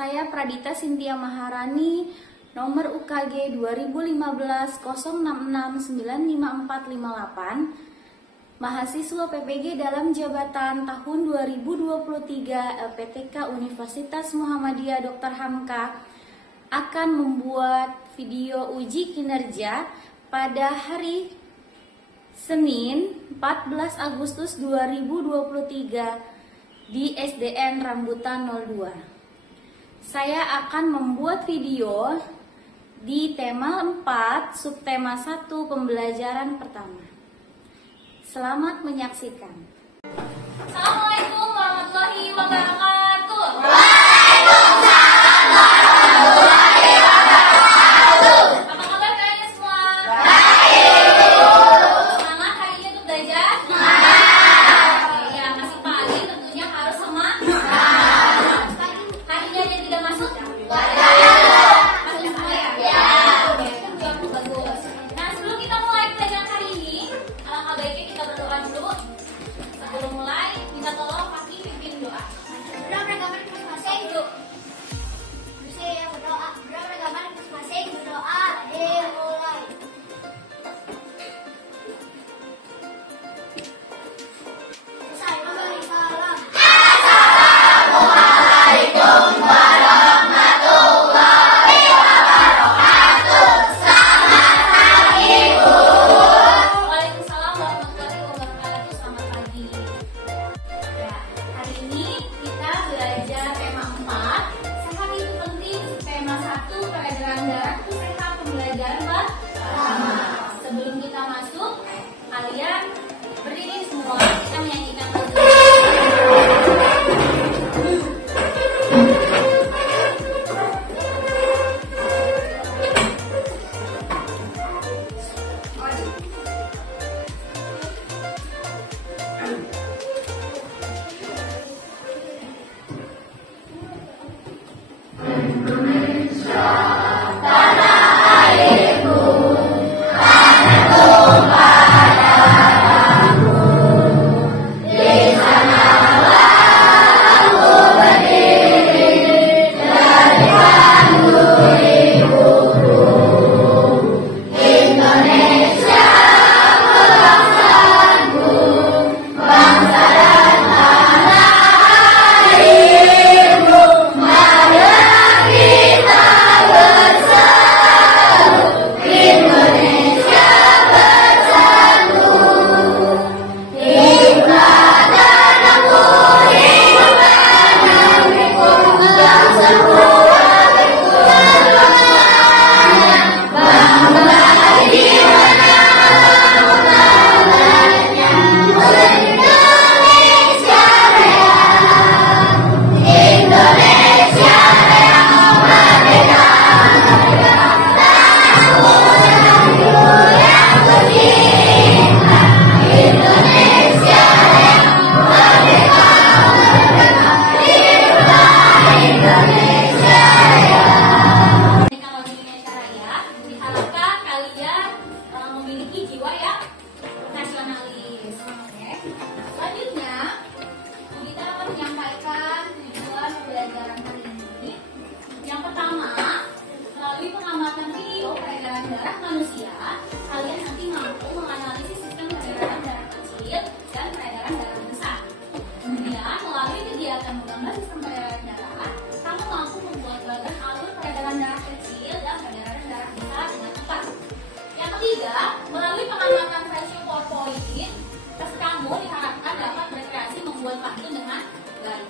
Saya Pradita Sintia Maharani, nomor UKG 2015 066955458, mahasiswa PPG dalam jabatan tahun 2023 LPTK Universitas Muhammadiyah Dr. Hamka, akan membuat video uji kinerja pada hari Senin 14 Agustus 2023 di SDN Rambutan 02. Saya akan membuat video di tema 4, subtema 1, pembelajaran pertama. Selamat menyaksikan. Assalamualaikum warahmatullahi wabarakatuh. Waalaikumsalam warahmatullahi wabarakatuh. Apa kabar kalian semua? Baik. Semangat hari ini untuk belajar? Semangat. Ya, masih pagi tentunya harus semangat. Harinya yang tidak masuk? Masuk semua ya? Ya. Oke, bagus. Nah, sebelum kita mulai pelajaran hari ini, alangkah baiknya kita berdoa dulu. Sebelum mulai, minta tolong Pati pimpin doa. Beragama masing-masing yuk. Bisa berdoa. Beragama masing-masing berdoa. Dimulai. Selesai memberi salam. Assalamualaikum warahmatullahi wabarakatuh. Selamat pagi, Bu. Waalaikumsalam warahmatullahi wabarakatuh. Selamat pagi. Ya, hari ini kita belajar tema 4. Sehat itu penting. Tema 1, peredaran darah itu sehat, pembelajaran pertama. Sebelum kita masuk, kalian berdiri semua. Kita menyanyikan lagu. Diharapkan kalian memiliki jiwa yang nasionalis. Oke. Selanjutnya, kita akan menyampaikan tujuan pembelajaran hari ini. Yang pertama, melalui pengamatan video peredaran darah manusia, kalian nanti mampu menganalisis sistem peredaran darah kecil dan peredaran darah besar. Kemudian, melalui kegiatan menggambar sistem peredaran darah, kamu mampu membuat bagan alur peredaran darah kecil dan peredaran darah besar dengan tepat. Yang ketiga, melalui pengamatan rasio PowerPoint, tes kamu diharapkan dapat berkreasi membuat pantun dengan baik.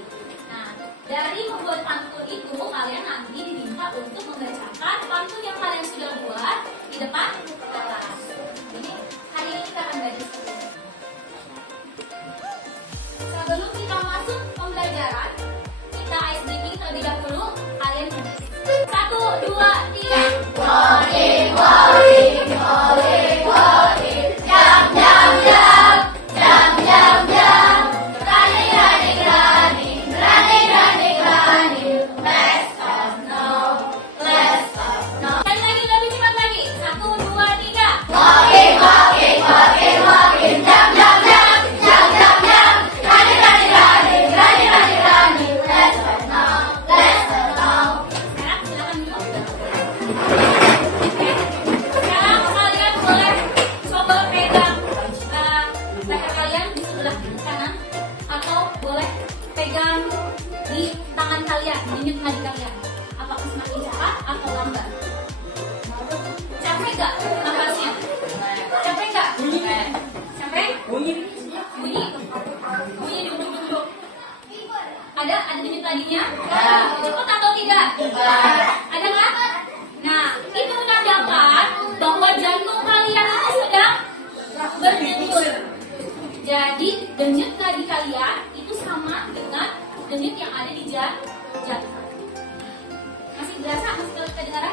Nah, dari membuat pantun itu, kalian nanti diminta untuk membacakan pantun yang kalian sudah buat di depan kelas. Jadi, hari ini kita akan belajar seperti ini. Sebelum kita masuk pembelajaran, kita ice breaking terlebih dahulu. Kalian berdiri. 1, 2, 3. Morning, morning, morning, morning. Jam, jam, jam. Jam, jam, jam. Running, running, running. Running, running, running. Let's stop now. Let's stop now. Dan lagi lebih cepat lagi. 1, 2, 3. Walking, walking, walking, walking. Jam, jam, jam. Jam, jam, jam. Running, running, running. Running, running, running. Let's stop now. Let's stop now. tadinya? Cepat atau tidak? Ada nggak? Nah, itu menandakan bahwa jantung kalian itu sedang berdenyut. Jadi denyut nadi kalian itu sama dengan denyut yang ada di jantung. Masih berasa? Masih kedengaran?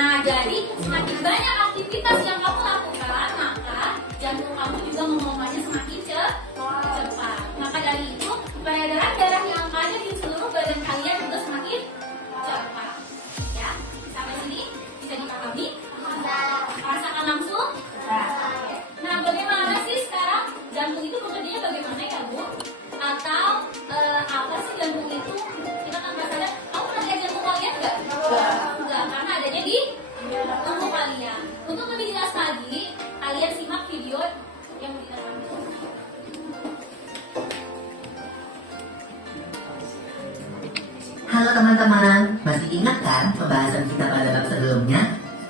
Nah, jadi semakin banyak aktivitas yang kamu lakukan, maka jantung kamu juga memompanya semakin cepat. Maka dari itu, peredaran darah yang ada di seluruh badan kalian juga semakin cepat. Ya, sampai sini bisa dipahami? Rasakan langsung? Nah, bagaimana sih sekarang jantung itu bekerjanya bagaimana ya, Bu? Atau apa sih jantung itu? Kita kan masalah, kamu pernah lihat jantung kalian nggak? Enggak, karena adanya di tubuh kalian. Untuk lebih jelas lagi, kalian simak video yang kita tampilkan. Halo teman-teman, masih ingat kan pembahasan kita pada bab sebelumnya?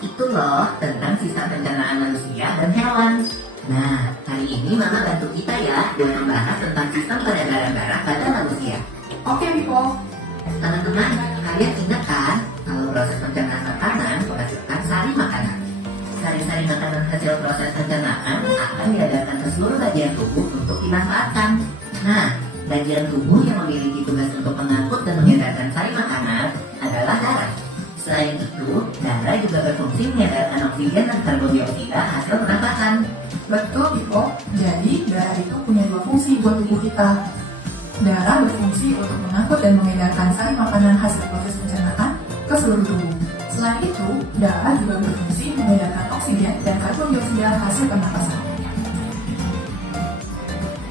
Itu loh tentang sistem pencernaan manusia dan hewan. Nah, hari ini Mama bantu kita ya dengan membahas tentang sistem peredaran darah pada manusia. Oke, Biko. Teman-teman, kalian ingat kan kalau proses pencernaan makanan menghasilkan sari makanan? Sari-sari makanan hasil proses pencernaan akan diedarkan ke seluruh bagian tubuh untuk dimanfaatkan. Nah, bagian tubuh yang memiliki tugas untuk mengangkut dan mengedarkan sari makanan adalah darah. Selain itu, darah juga berfungsi mengedarkan oksigen dan karbon dioksida hasil pernapasan. Betul, Biko. Jadi, darah itu punya dua fungsi buat tubuh kita. Darah berfungsi untuk mengangkut dan mengedarkan sari makanan hasil proses pencernaan ke seluruh tubuh. Selain itu, darah juga berfungsi mengedarkan oksigen dan karbon dioksida hasil pernapasan.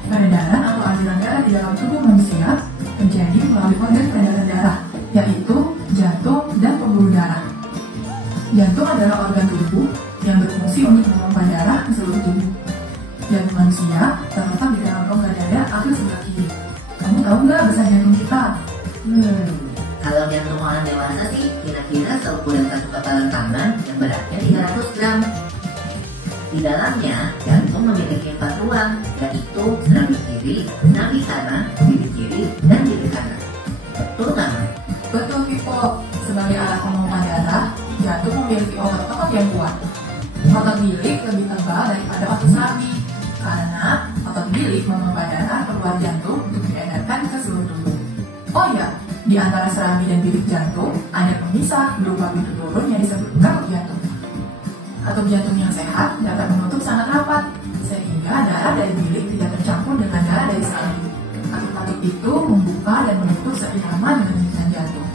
Peredaran atau aliran darah di dalam tubuh manusia terjadi melalui organ peredaran darah, yaitu jantung dan pembuluh darah. Jantung adalah organ tubuh yang berfungsi untuk memompa darah ke seluruh tubuh. Jantung manusia terletak di dalam rongga dada atau sebelah kiri. Kamu tahu nggak besar jantung kita? Kalau jantung orang dewasa sih kira-kira seukuran satu kepalan tangan dan beratnya 300 gram. Di dalamnya, jantung memiliki 4 ruang, yaitu serambi kiri, serambi kanan, bibir kiri, dan bibir kanan. Betul nggak? Betul, Pipo. Sebagai alat pemompa darah, jantung memiliki otot-otot yang kuat. Otot bilik lebih tebal daripada otot serambi, karena otot bilik memompa darah keluar jantung untuk diedarkan ke seluruh tubuh. Oh ya, di antara serambi dan bilik jantung ada pemisah berupa pintu turun yang disebut katup jantung. Katup jantung yang sehat dapat menutup sangat rapat, sehingga darah dari bilik tidak tercampur dengan darah dari serambi. Katup-katup itu membuka dan menutup seirama dengan denyutan jantung.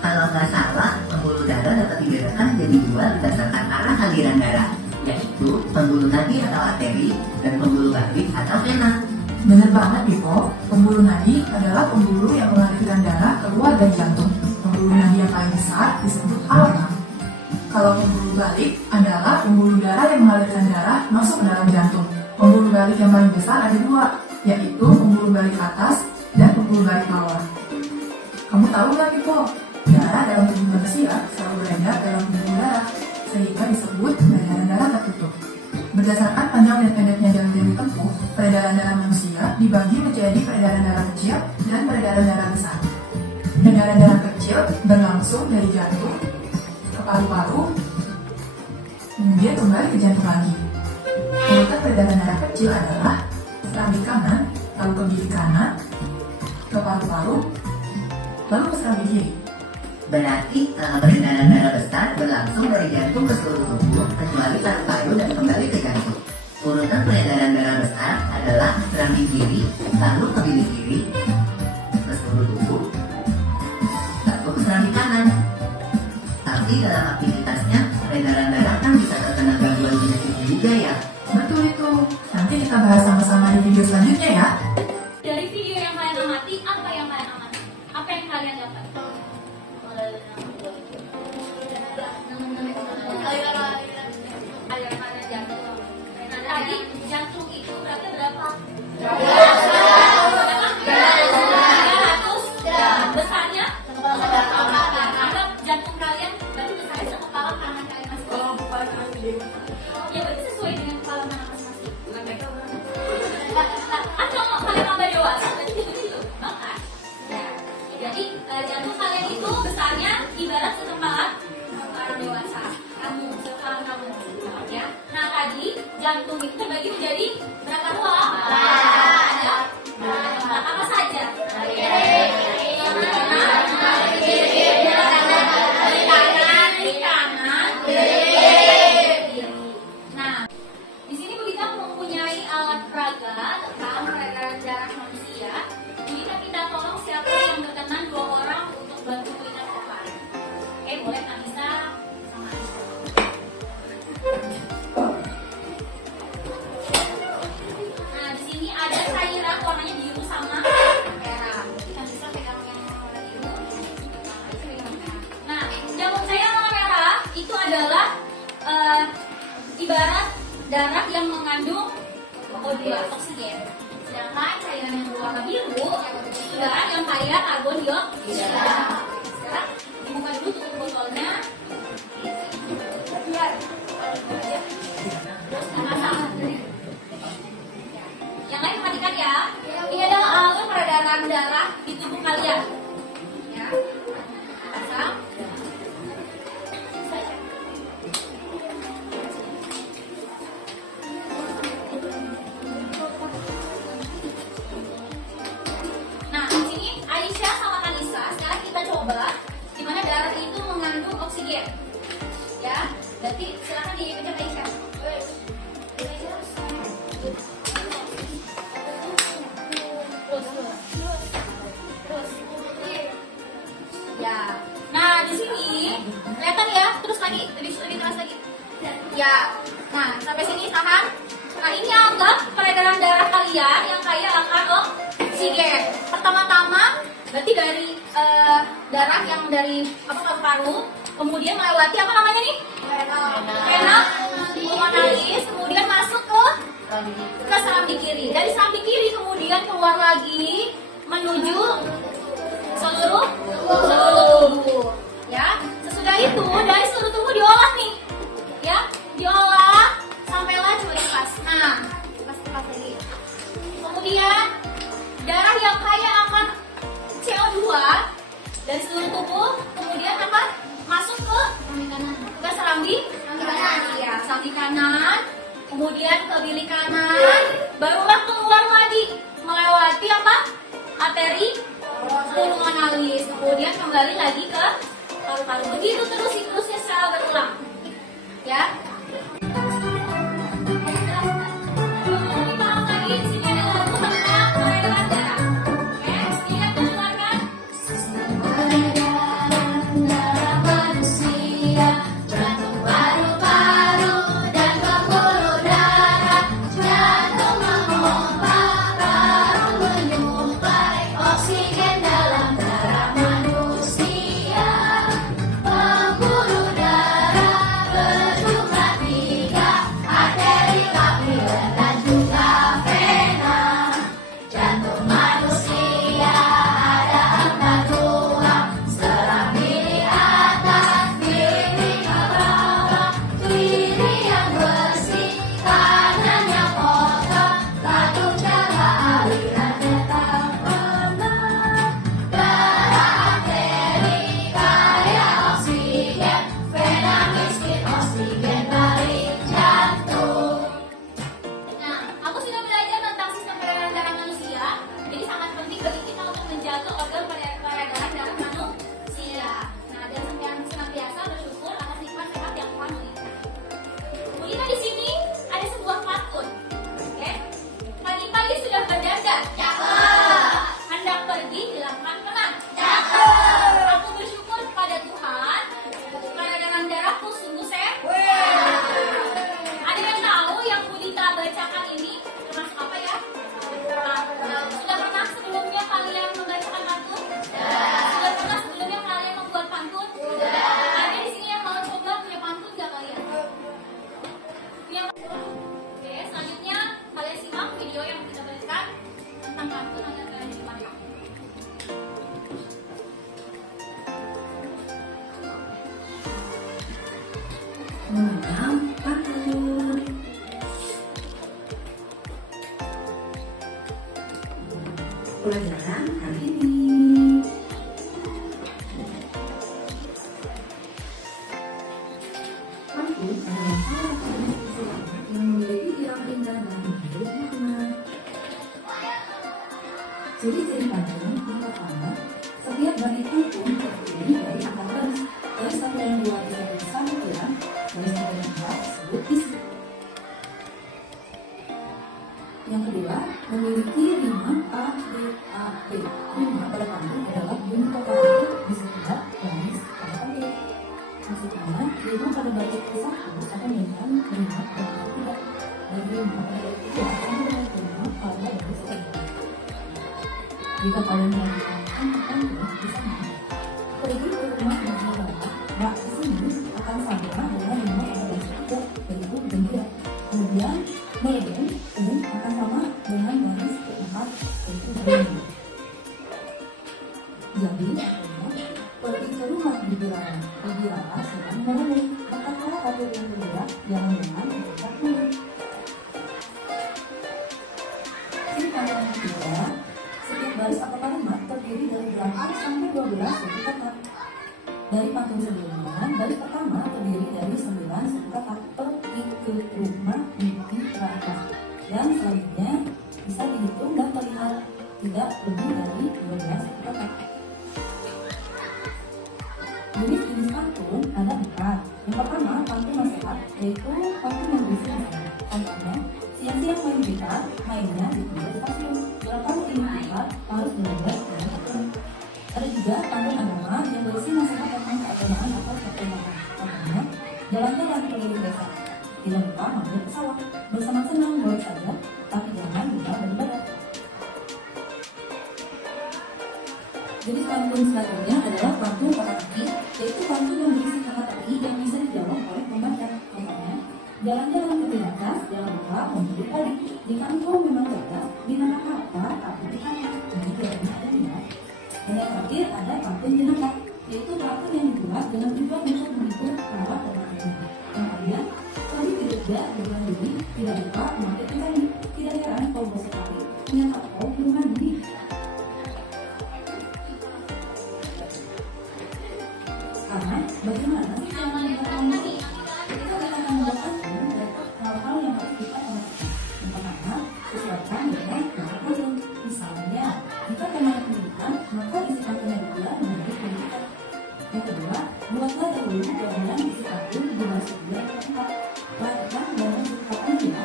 Kalau nggak salah, pembuluh darah dapat dibedakan jadi dua berdasarkan arah aliran darah, yaitu pembuluh nadi atau arteri dan pembuluh balik atau vena. Benar banget, Biko. Pembuluh nadi adalah pembuluh yang mengalirkan darah keluar dari jantung. Pembuluh nadi yang paling besar disebut aorta. Kalau pembuluh balik adalah pembuluh darah yang mengalirkan darah masuk ke dalam jantung. Pembuluh balik yang paling besar ada dua, yaitu pembuluh balik atas dan pembuluh balik bawah. Kamu tahu nggak, Biko? Darah dalam tubuh manusia selalu beredar dalam pembuluh darah, sehingga disebut peredaran darah tertutup. Berdasarkan panjang dan pendeknya jalan jalur tempuh, peredaran darah manusia dibagi menjadi peredaran darah kecil dan peredaran darah besar. Peredaran darah kecil berlangsung dari jantung ke paru-paru, kemudian kembali ke jantung lagi. Urutan peredaran darah kecil adalah serambi kanan, lalu ke bilik kanan, ke paru-paru, lalu ke serambi kiri. Berarti peredaran darah besar berlangsung dari jantung ke seluruh tubuh kecuali paru-paru dan kembali ke jantung. Urutan peredaran darah besar adalah serambi kiri, lalu ke bilik kiri, ke seluruh tubuh, lalu ke serambi kanan. Tapi dalam aktivitasnya, peredaran darah kan bisa terkena gangguan genetik juga ya. Betul itu. Nanti kita bahas sama-sama di video selanjutnya ya. Dari video yang kalian amati, apa yang kalian amati? Apa yang kalian dapat? Aliran jantung. Nah, tadi jantung itu berarti berapa? 300. Besarnya? Anggap jantung kalian berarti besarnya sekepala tangan kalian masing-masing. Ya berarti sesuai dengan kepala tangan masing-masing. Nah, apa jantung kalian itu besarnya ibarat sekepala orang dewasa. Sekepala kamu. Ya. Nah tadi jantung itu terbagi menjadi berapa ruang? Ada apa saja? Nah, di sini kita mempunyai alat peraga tentang peredaran darah manusia. Kita minta tolong siapa yang berkenan 2 orang untuk bantu kita depan. Oke, boleh Anissa sama Anissa. Nah, di sini ada cairan warnanya biru sama merah. Kita bisa pegang yang warna biru. Nah, jarum cairan warna merah itu adalah ibarat darah yang mengandung O2 oksigen. Sedangkan cairan yang berwarna biru itu darah yang kaya karbon dioksida. Sekarang dibuka dulu tutup botolnya. Yang lain perhatikan ya. Ini adalah alur peredaran darah di tubuh kalian. Ya. Pasang. Nah, di sini Aisyah sama Anissa. Sekarang kita coba di mana darah itu mengandung oksigen. Ya, berarti silakan dipencet Aisyah. Terus. Ya. Nah, di sini kelihatan ya, terus lagi, lebih keras lagi. Ya. Nah, sampai sini tahan. Nah, ini anggap peredaran darah kalian yang kaya akan oksigen. Pertama-tama berarti dari darah yang dari paru-paru, kemudian melewati apa namanya nih? Vena pulmonalis, kemudian masuk ke serambi kiri. Dari serambi kiri kemudian keluar lagi menuju seluruh tubuh. Ya, sesudah itu dari seluruh tubuh diolah nih, ya, diolah sampailah coba pas. Nah, pas lagi. Kemudian darah yang kaya akan CO2 dari seluruh tubuh, kemudian apa? Masuk ke serambi kanan, ya, serambi kanan, kemudian ke bilik kanan, barulah keluar lagi melewati apa? Arteri pulmonalis, kemudian kembali lagi ke paru-paru. Begitu terus siklusnya secara berulang, ya. jika kalian melakukan tidak bisa makan. Pergi ke rumah gembira, bak di sini akan sama dengan rumah pada suku yaitu gembira. Kemudian Meren akan sama dengan baris keempat yaitu gembira. Jadi pergi ke rumah gembira sedang merenung. Apakah kata yang kedua jangan mendekat dulu. Yang kedua, setiap baris atau kalimat terdiri dari 8 sampai 12 suku kata. Dari pantun sebelumnya, baris pertama terdiri dari 9 suku kata pergi ke rumah mimpi raka. Dan selanjutnya bisa dihitung dan terlihat tidak lebih dari 12 suku kata. Jenis-jenis pantun ada 4. Yang pertama, pantun nasihat, yaitu pantun yang berisi nasihat. Contohnya, siang-siang main gitar, mainnya di pinggir stasiun. Kalau ingin gitar, harus belajar dengan tekun. Ada juga pantun agama yang berisi nasihat tentang keagamaan atau perkembangan. Contohnya, jalan-jalan keliling desa. Tidak lupa mampir ke sawah. Bersama senang boleh saja, tapi jangan lupa beribadah. Jenis pantun selanjutnya adalah pantun kata-kaki, yaitu pantun yang berisi kata-kaki yang bisa dijawab oleh pembaca. Contohnya, jalan-jalan ke Tirakas, jangan lupa membeli tadi. Jika engkau memang cerdas, binatang apa tapi ditanya. Ini tidak bisa dilihat. Dan yang terakhir ada pantun jenaka, yaitu pantun yang dibuat dengan tujuan untuk menghibur perawat dan anak-anak. Kemudian, tadi tidak berbulan diri, tidak lupa memakai petani. Tidak heran kau bosan sekali, ternyata kau belum mandi. Karena bagaimana sih cara membuat kita akan membuat pantun dari hal-hal yang harus kita lakukan. Yang pertama, sesuaikan dengan nama pantun. Misalnya, jika tema pendidikan, maka isi pantunnya juga menjadi pendidikan. Yang kedua, buatlah dahulu jawaban isi pantun di baris kedua yang keempat. Lakukan dalam kesempatan dia.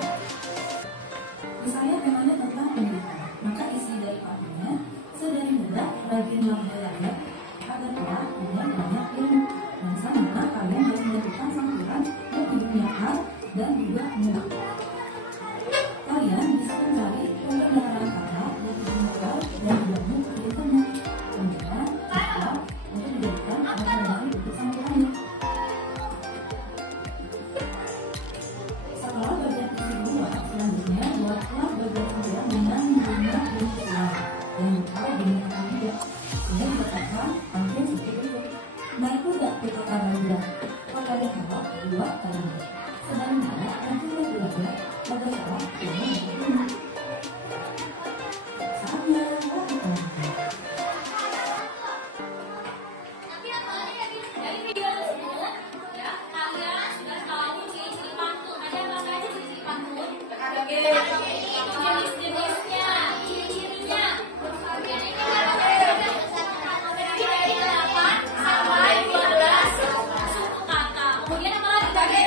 Misalnya temanya tentang pendidikan, maka isi dari pantunnya sedari muda rajinlah belajar agar kelak punya banyak ilmu. Dan sama kalian harus melakukan sampuran yang diduniakan dan juga mudah. Kalian bisa mencari pembenaran kata yang digunakan dan dibangun di internet. Kemudian, kita untuk dijadikan bahan dari bentuk sampurannya. Setelah bagian isi dua, selanjutnya buatlah bagian sampuran dengan jumlah bentuk uang. Jangan lupa digunakan juga. Sehingga dikatakan pantun seperti itu. Naik kuda ke kota Garuda, kota yang jawab 2 kali. Sedang mana pantun yang belajar, pada saat ini berguna. Saatnya lakukan. Dari video tersebut, ya, kalian sudah tahu ciri-ciri pantun. Ada apa saja ciri-ciri pantun? Jenis-jenisnya, ciri-cirinya. Dari 8 sampai 12 suku kata. Kemudian apa lagi?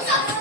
Masuk.